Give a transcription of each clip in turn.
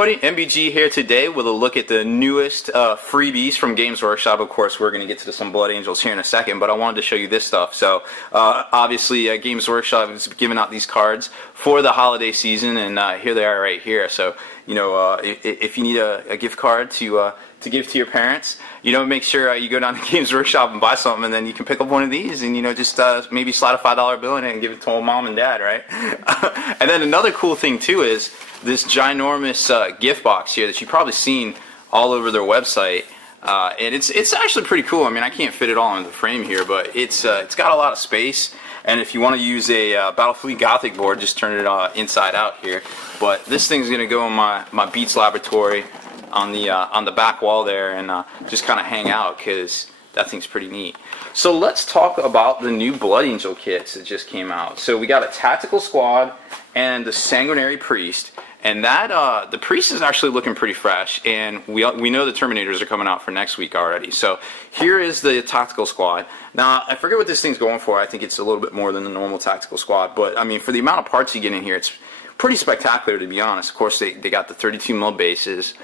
everybody, MBG here today with a look at the newest freebies from Games Workshop. Of course, we're going to get to some Blood Angels here in a second, but I wanted to show you this stuff. So, obviously, Games Workshop is giving out these cards for the holiday season, and here they are right here. So, you know, if you need a gift card to give to your parents, you know, make sure you go down to Games Workshop and buy something, and then you can pick up one of these and, you know, just maybe slide a $5 bill in it and give it to mom and dad, right? And then another cool thing, too, is this ginormous gift box here that you've probably seen all over their website. And it's actually pretty cool. I mean, I can't fit it all in the frame here, but it's got a lot of space. And if you want to use a Battlefleet Gothic board, just turn it inside out here. But this thing's going to go in my Beats laboratory on the back wall there, and just kind of hang out because that thing's pretty neat. So let's talk about the new Blood Angel kits that just came out. So we got a Tactical Squad and the Sanguinary Priest, and that the Priest is actually looking pretty fresh, and we know the Terminators are coming out for next week already. So here is the Tactical Squad. Now, I forget what this thing's going for. I think it's a little bit more than the normal Tactical Squad, but I mean, for the amount of parts you get in here, it's pretty spectacular, to be honest. Of course, they got the 32mm bases,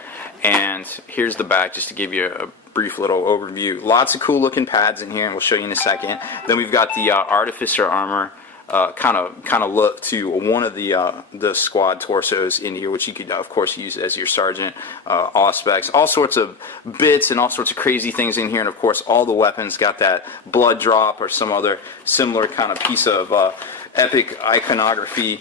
and here's the back just to give you a brief little overview. Lots of cool looking pads in here, and we'll show you in a second. Then we've got the Artificer armor, kind of look to one of the squad torsos in here, which you could of course use as your sergeant. Auspex, all sorts of bits and all sorts of crazy things in here, and of course all the weapons got that blood drop or some other similar kind of piece of epic iconography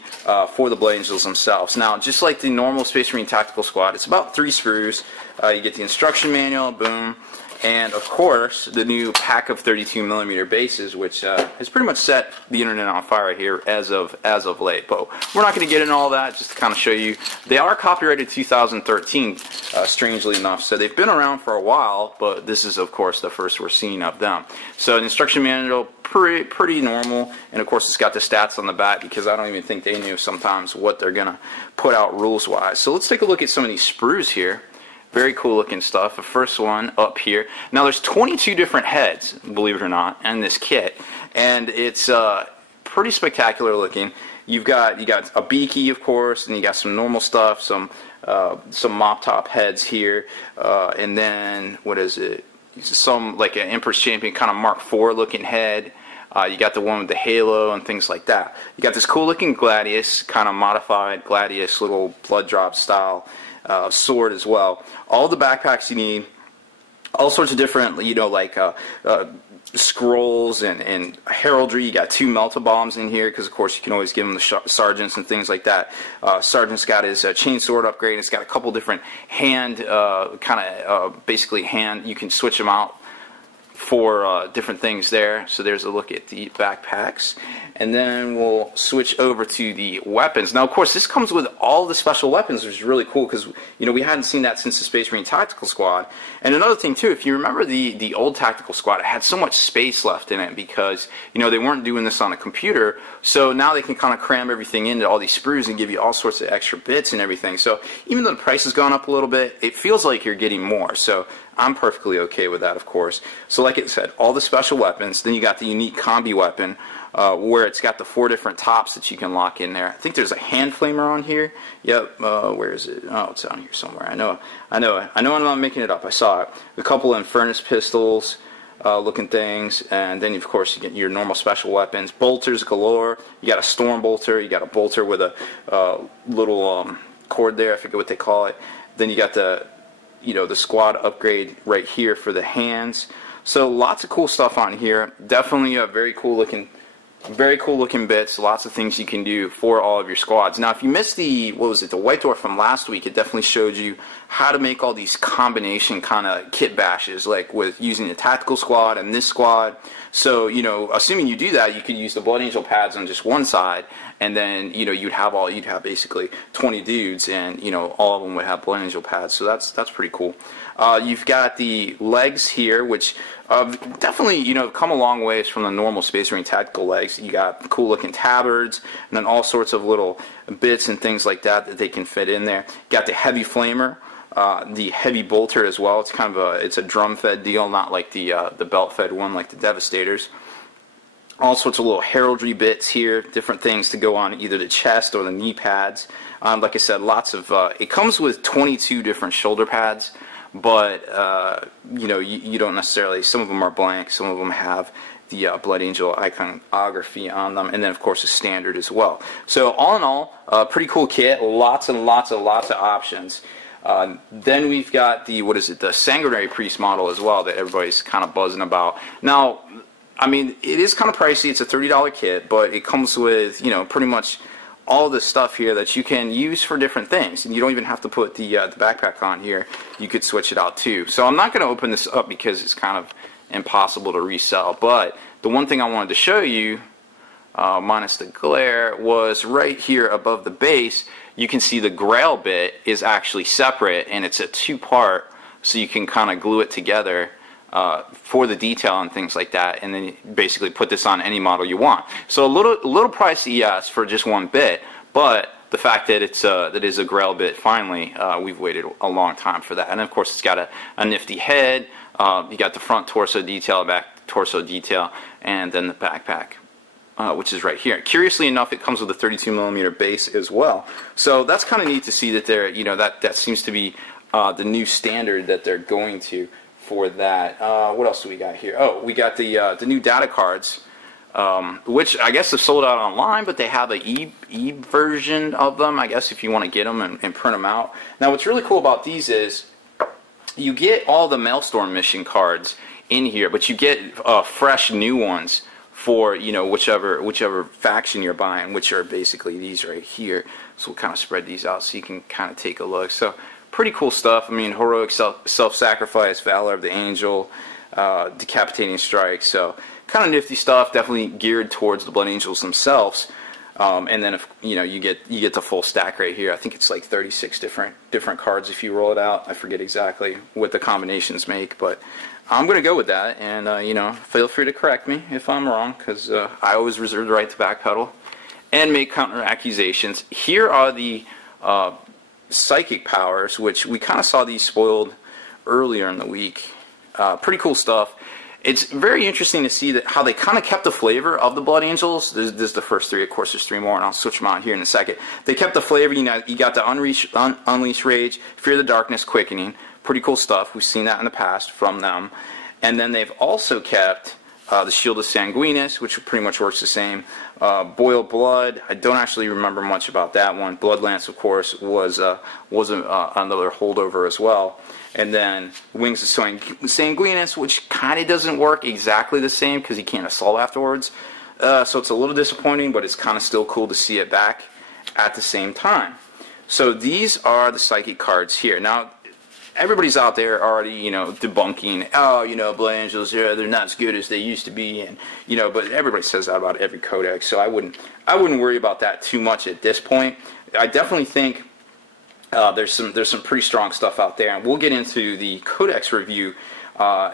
for the Blood Angels themselves. Now, just like the normal Space Marine Tactical Squad, it's about 3 sprues. You get the instruction manual, boom, and of course the new pack of 32mm bases, which has pretty much set the internet on fire here as of late. But we're not going to get into all that, just to kind of show you. They are copyrighted 2013, strangely enough, so they've been around for a while, but this is of course the first we're seeing of them. So the instruction manual, pretty normal, and of course it's got the stats on the back, because I don't even think they knew sometimes what they're gonna put out rules wise. So let's take a look at some of these sprues here. Very cool looking stuff. The first one up here. Now there's 22 different heads, believe it or not, in this kit, and it's pretty spectacular looking. You got a beaky, of course, and you got some normal stuff, some mop top heads here, and then what is it? Some like an Empress Champion kind of Mark IV looking head. You got the one with the halo and things like that. You got this cool looking Gladius, kind of modified Gladius, little blood drop style sword as well. All the backpacks you need, all sorts of different, you know, like scrolls and heraldry. You got 2 melta bombs in here, because of course you can always give them the sergeants and things like that. Sergeant's got his chain sword upgrade. It's got a couple different hand, basically hand, you can switch them out for different things there. So there's a look at the backpacks, and then we'll switch over to the weapons. Now of course this comes with all the special weapons, which is really cool, because you know we hadn't seen that since the Space Marine Tactical Squad. And another thing too, if you remember the old Tactical Squad, it had so much space left in it because you know they weren't doing this on a computer, so now they can kind of cram everything into all these sprues and give you all sorts of extra bits and everything. So even though the price has gone up a little bit, it feels like you're getting more. So I'm perfectly okay with that, of course. So like I said, all the special weapons. Then you got the unique combi weapon, where it's got the 4 different tops that you can lock in there. I think there's a hand flamer on here. Yep. Where is it? Oh, it's on here somewhere. I know I'm not making it up. I saw it. A couple of Infernus pistols looking things, and then of course you get your normal special weapons. Bolters galore. You got a storm bolter. You got a bolter with a little cord there. I forget what they call it. Then you got the squad upgrade right here for the hands. So lots of cool stuff on here. Definitely a very cool looking bits. Lots of things you can do for all of your squads. Now if you missed the White Dwarf from last week, it definitely showed you how to make all these combination kind of kit bashes, like with using the Tactical Squad and this squad. So, you know, assuming you do that, you could use the Blood Angel pads on just one side, and then, you know, you'd have basically 20 dudes, and, you know, all of them would have Blood Angel pads. So that's pretty cool. You've got the legs here, which definitely, you know, come a long ways from the normal Space Marine Tactical legs. You got cool looking tabards, and then all sorts of little bits and things like that they can fit in there. Got the heavy flamer. The heavy bolter as well. It's kind of it's a drum fed deal, not like the belt fed one like the Devastators. all sorts of little heraldry bits here, different things to go on either the chest or the knee pads. Like I said, lots of, it comes with 22 different shoulder pads, but, you know, you don't necessarily, some of them are blank, some of them have the Blood Angel iconography on them, and then of course a standard as well. So all in all, pretty cool kit, lots and lots of options. Then we've got the, what is it, the Sanguinary Priest model as well that everybody's kind of buzzing about. Now, I mean, it is kind of pricey. It's a $30 kit, but it comes with, you know, pretty much all the stuff here that you can use for different things, and you don't even have to put the backpack on here. You could switch it out too. So I'm not going to open this up because it's kind of impossible to resell, but the one thing I wanted to show you, minus the glare, was right here above the base. You can see the grail bit is actually separate, and it's a two-part, so you can kind of glue it together for the detail and things like that, and then you basically put this on any model you want. So a little pricey, yes, for just one bit, but the fact that that is a grail bit, finally, we've waited a long time for that. And of course, it's got a nifty head. You got the front torso detail, back torso detail, and then the backpack, which is right here. Curiously enough, it comes with a 32mm base as well. So that's kind of neat to see that they're, you know, that seems to be the new standard that they're going to for that. What else do we got here? Oh, we got the new data cards, which I guess have sold out online, but they have a e version of them, I guess, if you want to get them and print them out. Now, what's really cool about these is you get all the Maelstrom mission cards in here, but you get fresh new ones for, you know, whichever faction you're buying, which are basically these right here. So we'll kind of spread these out so you can kind of take a look. So pretty cool stuff. I mean, heroic self-sacrifice, valor of the angel, decapitating strike. So kind of nifty stuff. Definitely geared towards the Blood Angels themselves. And then, if you know, you get the full stack right here. I think it's like 36 different cards if you roll it out. I forget exactly what the combinations make, but I'm going to go with that. And you know, feel free to correct me if I'm wrong, because I always reserve the right to backpedal and make counter accusations. Here are the psychic powers, which we kind of saw these spoiled earlier in the week. Pretty cool stuff. It's very interesting to see that how they kind of kept the flavor of the Blood Angels. This is the first three. Of course, there's three more, and I'll switch them out here in a second. They kept the flavor. You know, you got the Unleash Rage, Fear the Darkness, Quickening. Pretty cool stuff. We've seen that in the past from them. And then they've also kept the Shield of Sanguinus, which pretty much works the same. Boiled Blood. I don't actually remember much about that one. Bloodlance, of course, was another holdover as well. And then Wings of Sanguinus, which kind of doesn't work exactly the same because he can't assault afterwards. So it's a little disappointing, but it's kind of still cool to see it back at the same time. So these are the psychic cards here. Now, everybody's out there already, you know, debunking, oh, you know, Blood Angels, yeah, they're not as good as they used to be, and you know, but everybody says that about every codex, so I wouldn't worry about that too much at this point. I definitely think there's some pretty strong stuff out there, and we'll get into the codex review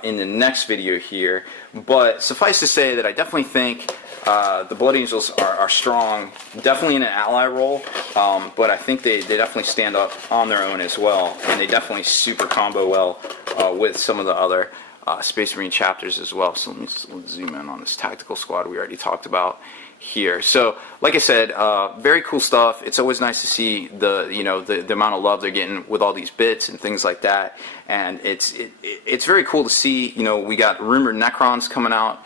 in the next video here. But suffice to say that I definitely think the Blood Angels are strong, definitely in an ally role, but I think they definitely stand up on their own as well, and they definitely super combo well with some of the other Space Marine chapters as well. So let's zoom in on this tactical squad we already talked about here. So, like I said, very cool stuff. It's always nice to see the amount of love they're getting with all these bits and things like that, and it's very cool to see. You know, we got rumored Necrons coming out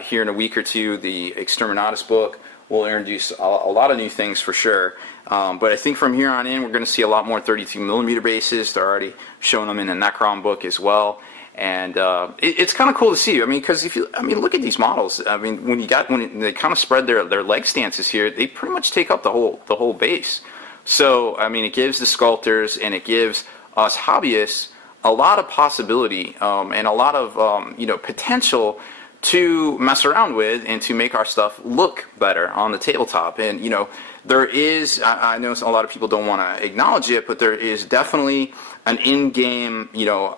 here in a week or two. The Exterminatus book will introduce a lot of new things for sure. But I think from here on in, we're going to see a lot more 32mm bases. They're already showing them in the Necron book as well. And it's kind of cool to see. I mean, because look at these models. I mean, when they kind of spread their leg stances here, they pretty much take up the whole base. So I mean, it gives the sculptors and it gives us hobbyists a lot of possibility and a lot of potential to mess around with and to make our stuff look better on the tabletop. And you know, there is, I know a lot of people don't want to acknowledge it, but there is definitely an in-game,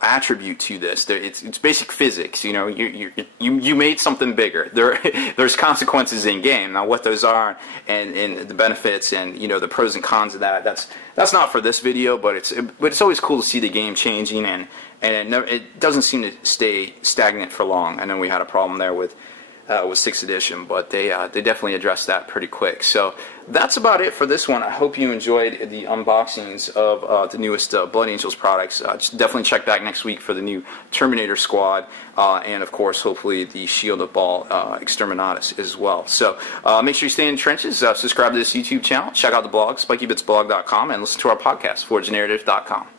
attribute to this. It's basic physics. You know, you made something bigger. There's consequences in game. Now, what those are and the benefits and the pros and cons of that's not for this video. But it's always cool to see the game changing and it doesn't seem to stay stagnant for long. I know we had a problem there with was 6th edition, but they definitely addressed that pretty quick. So that's about it for this one. I hope you enjoyed the unboxings of the newest Blood Angels products. Definitely check back next week for the new Terminator Squad, and of course, hopefully the Shield of Baal Exterminatus as well. So make sure you stay in the trenches, subscribe to this YouTube channel, check out the blog, spikybitsblog.com, and listen to our podcast, forgenarrative.com.